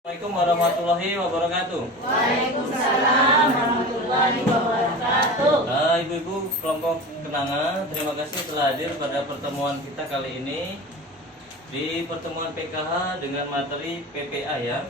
Assalamualaikum warahmatullahi wabarakatuh. Waalaikumsalam warahmatullahi wabarakatuh. Ibu-ibu kelompok kenanga, terima kasih telah hadir pada pertemuan kita kali ini di pertemuan PKH dengan materi PPA ya,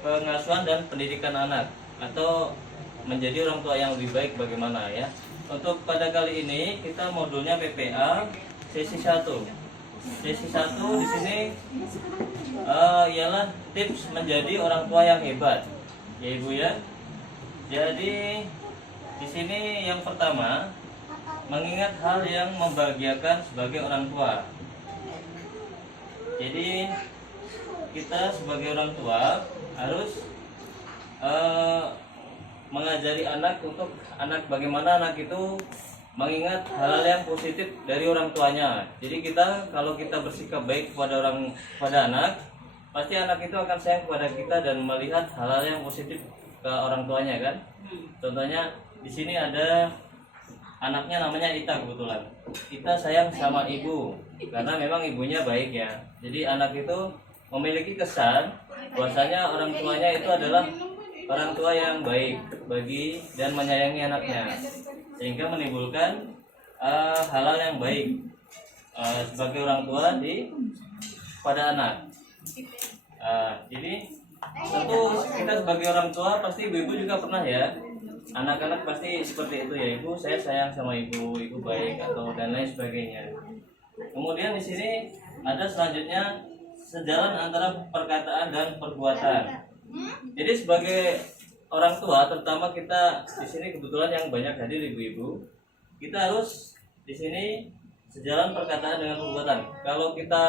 pengasuhan dan pendidikan anak atau menjadi orang tua yang lebih baik bagaimana ya. Untuk pada kali ini kita modulnya PPA sesi 1. Sesi 1 di sini ialah tips menjadi orang tua yang hebat, ya Ibu ya. Jadi di sini yang pertama mengingat hal yang membahagiakan sebagai orang tua. Jadi kita sebagai orang tua harus mengajari anak untuk bagaimana anak itu mengingat hal yang positif dari orang tuanya. Jadi kalau kita bersikap baik kepada anak, pasti anak itu akan sayang kepada kita dan melihat hal-hal yang positif ke orang tuanya kan. Contohnya di sini ada anaknya namanya Ita kebetulan. Ita sayang sama ibu karena memang ibunya baik ya. Jadi anak itu memiliki kesan bahwasanya orang tuanya itu adalah orang tua yang baik bagi dan menyayangi anaknya, sehingga menimbulkan hal-hal yang baik sebagai orang tua pada anak. Jadi tentu kita sebagai orang tua pasti ibu-ibu juga pernah ya, anak-anak pasti seperti itu ya, ibu saya sayang sama ibu baik atau dan lain sebagainya. Kemudian di sini ada selanjutnya sejalan antara perkataan dan perbuatan. Jadi sebagai orang tua, terutama kita di sini kebetulan yang banyak hadir ibu-ibu, kita harus di sini sejalan perkataan dengan perbuatan. Kalau kita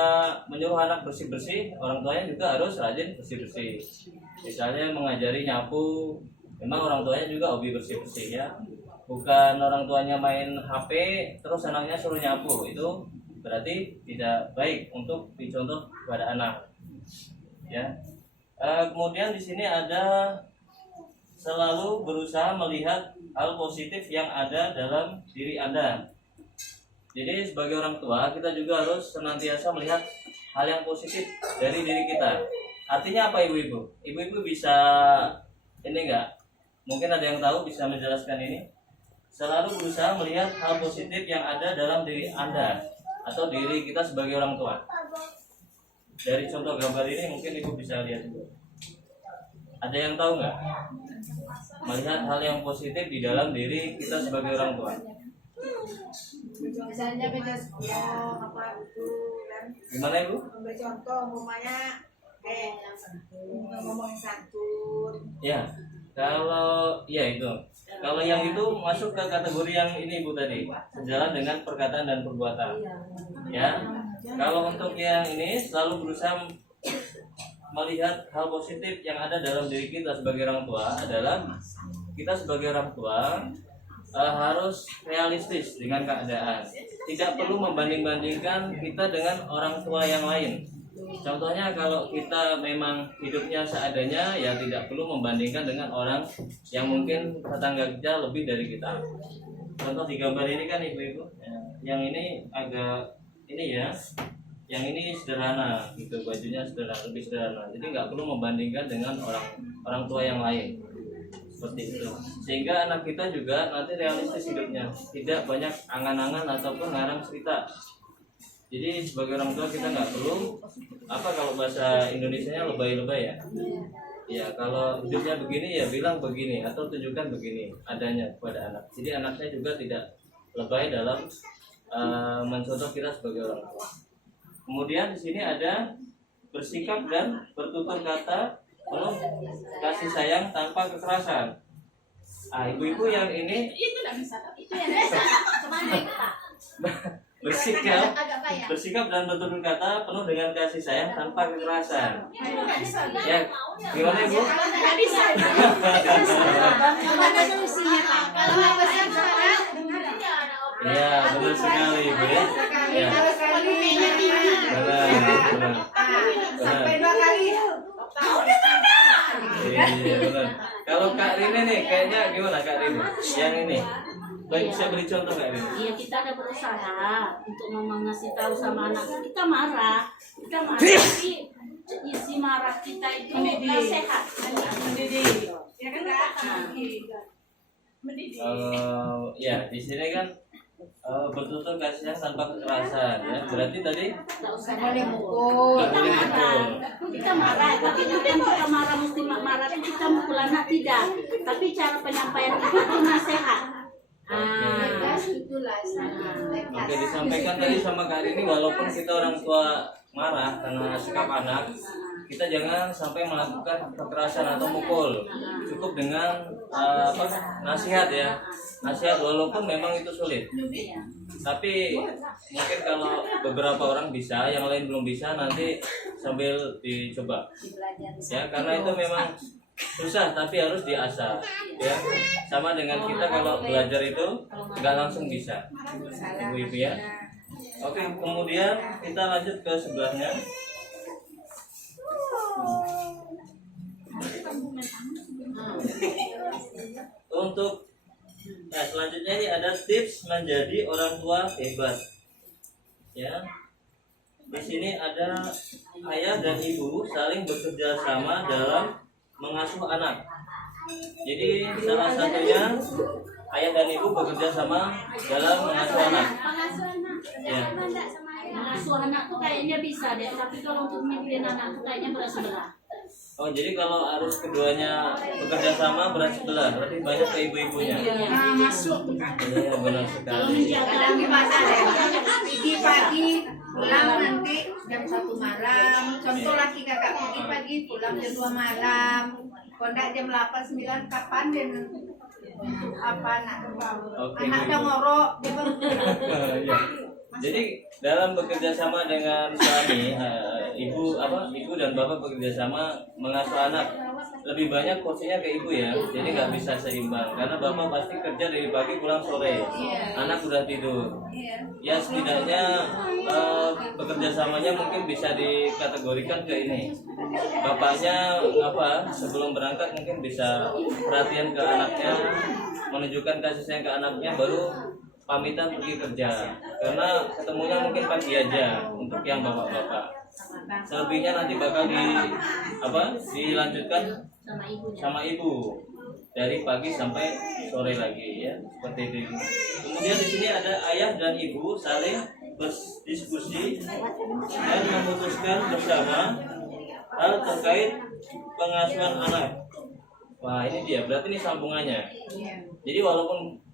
menyuruh anak bersih-bersih, orang tuanya juga harus rajin bersih-bersih. Misalnya mengajari nyapu, memang orang tuanya juga hobi bersih-bersih ya. Bukan orang tuanya main HP terus anaknya suruh nyapu, itu berarti tidak baik untuk dicontoh kepada anak. Ya. Kemudian di sini ada selalu berusaha melihat hal positif yang ada dalam diri Anda. Jadi sebagai orang tua kita juga harus senantiasa melihat hal yang positif dari diri kita. Artinya apa ibu-ibu? Ibu-ibu bisa ini enggak? Mungkin ada yang tahu bisa menjelaskan ini? Selalu berusaha melihat hal positif yang ada dalam diri Anda atau diri kita sebagai orang tua. Dari contoh gambar ini mungkin ibu bisa lihat dulu. Ada yang tahu nggak? Melihat hal yang positif di dalam diri kita sebagai orang tua. Misalnya beda sekolah apa itu kan? Gimana ibu? Ambil contoh umpamanya ngomong santun. Ya, kalau ya itu. Kalau yang itu masuk ke kategori yang ini ibu tadi, sejalan dengan perkataan dan perbuatan. Ya. Kalau untuk yang ini selalu berusaha melihat hal positif yang ada dalam diri kita sebagai orang tua adalah kita sebagai orang tua harus realistis dengan keadaan. Tidak perlu membanding-bandingkan kita dengan orang tua yang lain. Contohnya kalau kita memang hidupnya seadanya ya tidak perlu membandingkan dengan orang yang mungkin tetangga kita lebih dari kita. Contoh di gambar ini kan ibu-ibu, yang ini agak ini ya, yang ini sederhana gitu, bajunya sederhana, lebih sederhana. Jadi nggak perlu membandingkan dengan orang tua yang lain seperti itu. Sehingga anak kita juga nanti realistis hidupnya, tidak banyak angan-angan ataupun ngarang cerita. Jadi sebagai orang tua kita nggak perlu kalau bahasa Indonesianya lebay-lebay ya. Ya kalau hidupnya begini ya bilang begini atau tunjukkan begini adanya kepada anak. Jadi anaknya juga tidak lebay dalam mencontoh kita sebagai orang tua. Kemudian di sini ada bersikap dan bertutur kata penuh kasih sayang tanpa kekerasan. Ibu-ibu yang ini Itu enggak bisa. Itu yang bisa. Kemana itu, Pak? bersikap dan bertutur kata penuh dengan kasih sayang tanpa kekerasan. Ya, gimana ibu? Enggak bisa. Gimana solusinya, Pak? Kalau apa sih sekarang? Ya, benar sekali ibu ya. Ya. Harus volumenya tinggi. Benar. Sampai 2 kali. Iya, benar. Kalau Kak Rine nih kayaknya gimana Kak Rine? Yang ini. Baik, bisa beri contoh Kak Rine? Iya, kita ada berusaha untuk ngasih tahu sama anak kita marah tapi isi marah kita itu nasihat, mendidik. Ya kan Kak? Mendidik. Ya di sini kan bertutur kasih sayang tanpa kekerasan ya. Berarti tadi Nggak usah Boleh mukul. nggak boleh mukul. Kita marah, tapi bukan kita marah mesti marah itu kita mukul anak tidak. Tapi cara penyampaian kita itu nasihat. Tegas itulah. Oke, disampaikan tadi sama Kak Rini, walaupun kita orang tua marah karena sikap anak, kita jangan sampai melakukan kekerasan atau mukul. Cukup dengan nasihat ya. Nasihat walaupun memang itu sulit. Tapi mungkin kalau beberapa orang bisa, yang lain belum bisa, nanti sambil dicoba. Ya, karena itu memang susah tapi harus diasah. Ya, sama dengan kita kalau belajar itu nggak langsung bisa. Ibu-ibu ya. Oke, kemudian kita lanjut ke sebelahnya. Untuk selanjutnya ini ada tips menjadi orang tua hebat. Ya. Di sini ada ayah dan ibu saling bekerja sama dalam mengasuh anak. Jadi salah satunya ayah dan ibu bekerja sama dalam mengasuh anak. Ya. Mengasuh anak tuh kayaknya bisa deh, tapi kalau untuk memimpin anak tuh kayaknya berat sebelah. Oh, jadi kalau harus keduanya bekerja sama berat sebelah, berarti banyak ke ibu-ibunya. Nah, masuk tuh Kak. Iya, benar Kalau sekali. menjaga Kadang gimana deh? Pagi pulang nanti jam 1 malam. Contoh laki kakak pagi pulang jam 2 malam. Kondak jam 8 9 kapan dia untuk apa anak? Oke, Anaknya Bu. ngorok dia baru Ya. Jadi dalam bekerja sama dengan suami, ibu dan bapak bekerja sama mengasuh anak, lebih banyak porsinya ke ibu ya. Jadi nggak bisa seimbang karena bapak pasti kerja dari pagi pulang sore, anak udah tidur. Ya setidaknya bekerja samanya mungkin bisa dikategorikan ke ini. Bapaknya sebelum berangkat mungkin bisa perhatian ke anaknya, menunjukkan kasih sayang ke anaknya, baru pamitan pergi kerja, karena ketemunya mungkin pagi aja untuk yang bapak-bapak. Selebihnya nanti bakal dilanjutkan sama ibu dari pagi sampai sore lagi ya, seperti itu. Kemudian di sini ada ayah dan ibu saling berdiskusi dan memutuskan bersama hal terkait pengasuhan anak. Wah, ini dia, berarti ini sambungannya. Jadi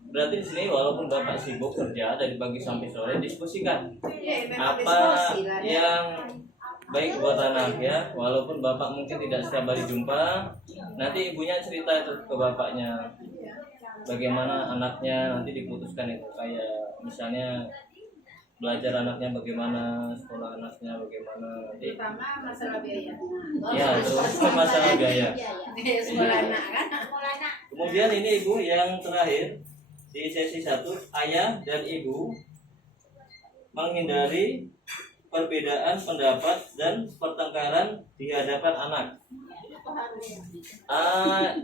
berarti di sini walaupun bapak sibuk kerja dari pagi sampai sore, diskusikan apa yang baik buat anak ya. Walaupun bapak mungkin tidak setiap hari jumpa, nanti ibunya cerita itu ke bapaknya bagaimana anaknya nanti diputuskan itu, kayak misalnya belajar anaknya bagaimana, sekolah anaknya bagaimana nanti. Pertama masalah biaya. Ya, terus masalah biaya. Sekolah anak kan? Kemudian ini ibu yang terakhir di sesi 1, ayah dan ibu menghindari perbedaan pendapat dan pertengkaran di hadapan anak.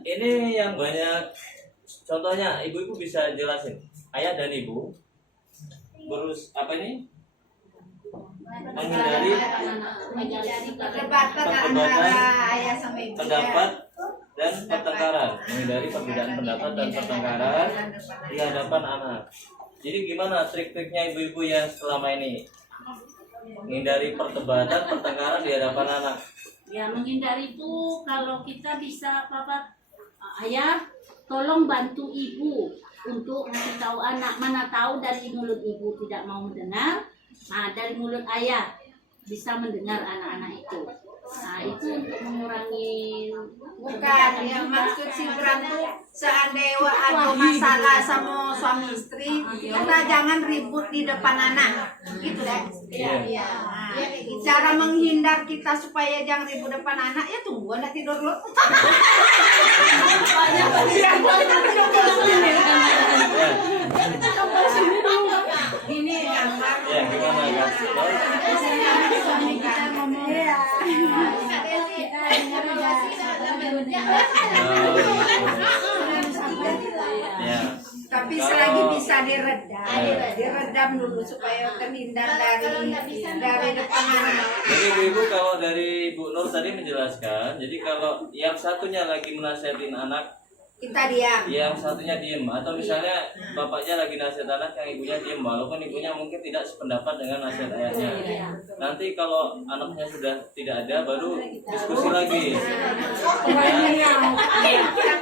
Ini yang banyak contohnya, ibu-ibu bisa jelasin. Ayah dan ibu menghindari Perdebatan antara ayah sama ibu. pendapat dan pertengkaran, menghindari perbedaan pendapat dan pertengkaran di hadapan anak. Jadi gimana trik-triknya ibu-ibu yang selama ini menghindari perdebatan, pertengkaran di hadapan anak? Ya, menghindari itu kalau kita bisa ayah tolong bantu ibu untuk ngasih tahu anak. Mana tahu dari mulut ibu tidak mau mendengar, nah dari mulut ayah bisa mendengar anak-anak itu. Nah, itu untuk mengurangi Bukan, yang maksud si Bram tuh seandainya ada masalah sama suami istri, kita jangan ribut di depan anak, gitu deh. Iya. Nah, cara menghindar kita supaya jangan ribut depan anak, ya tunggu anak tidur dulu. Ini gambar. Ya, gimana Kak? Suami kita ngomong. Ya. Tapi selagi bisa diredam dulu supaya terhindar dari depan anak. Jadi ibu kalau dari Bu Nur tadi menjelaskan, jadi kalau yang satunya lagi menasihatin anak, Kita diam. yang satunya diem, atau misalnya bapaknya lagi nasihat anak, yang ibunya diem, walaupun ibunya mungkin tidak sependapat dengan nasihat ayahnya. Nanti kalau anaknya sudah tidak ada, baru diskusi lagi. Ya,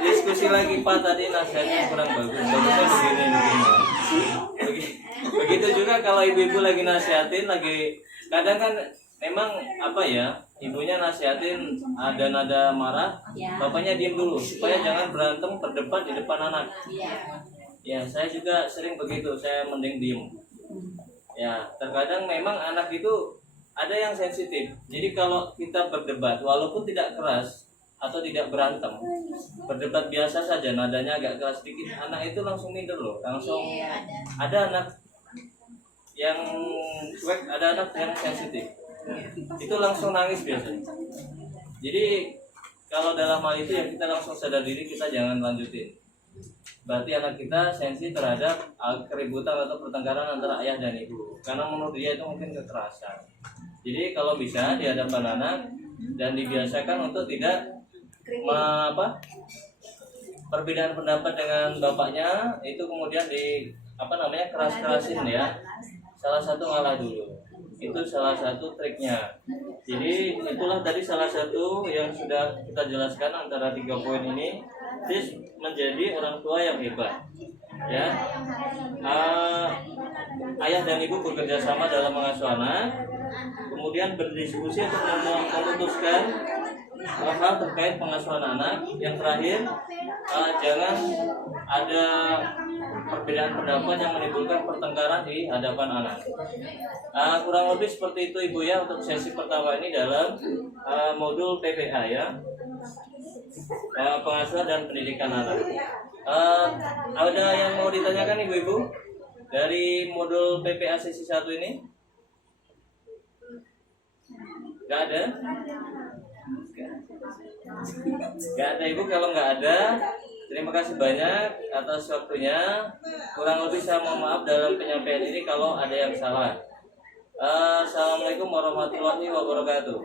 diskusi lagi, Pak tadi nasihatnya kurang bagus, bagusnya begini. Begitu juga kalau ibu-ibu lagi nasihatin, lagi kadang kan memang apa ya, ibunya nasihatin ada nada marah, bapaknya diem dulu supaya jangan berantem berdebat di depan anak. Ya, saya juga sering begitu, saya mending diem. Ya, terkadang memang anak itu ada yang sensitif. Jadi kalau kita berdebat, walaupun tidak keras atau tidak berantem, berdebat biasa saja, nadanya agak keras sedikit, anak itu langsung minder loh, langsung. Ada anak yang cuek, ada anak yang sensitif. Itu langsung nangis biasanya. Jadi kalau dalam hal itu ya kita langsung sadar diri, kita jangan lanjutin. Berarti anak kita sensi terhadap keributan atau pertengkaran antara ayah dan ibu, karena menurut dia itu mungkin kekerasan. Jadi kalau bisa di hadapan anak dan dibiasakan untuk tidak perbedaan pendapat dengan bapaknya itu kemudian keras-kerasin ya. Salah satu ngalah dulu. Itu salah satu triknya. Jadi itulah tadi salah satu yang sudah kita jelaskan antara 3 poin ini. Terus menjadi orang tua yang hebat. Ya, ayah dan ibu bekerja sama dalam mengasuh anak, kemudian berdiskusi untuk memutuskan hal terkait pengasuhan anak. Yang terakhir, jangan ada perbedaan pendapat yang menimbulkan pertengkaran di hadapan anak. Kurang lebih seperti itu ibu ya untuk sesi pertama ini dalam modul PPA ya, pengasuhan dan pendidikan anak. Ada yang mau ditanyakan ibu-ibu dari modul PPA sesi 1 ini? Gak ada? Gak ada ibu. Kalau nggak ada, terima kasih banyak atas waktunya. Kurang lebih saya mohon maaf dalam penyampaian ini kalau ada yang salah. Assalamualaikum warahmatullahi wabarakatuh.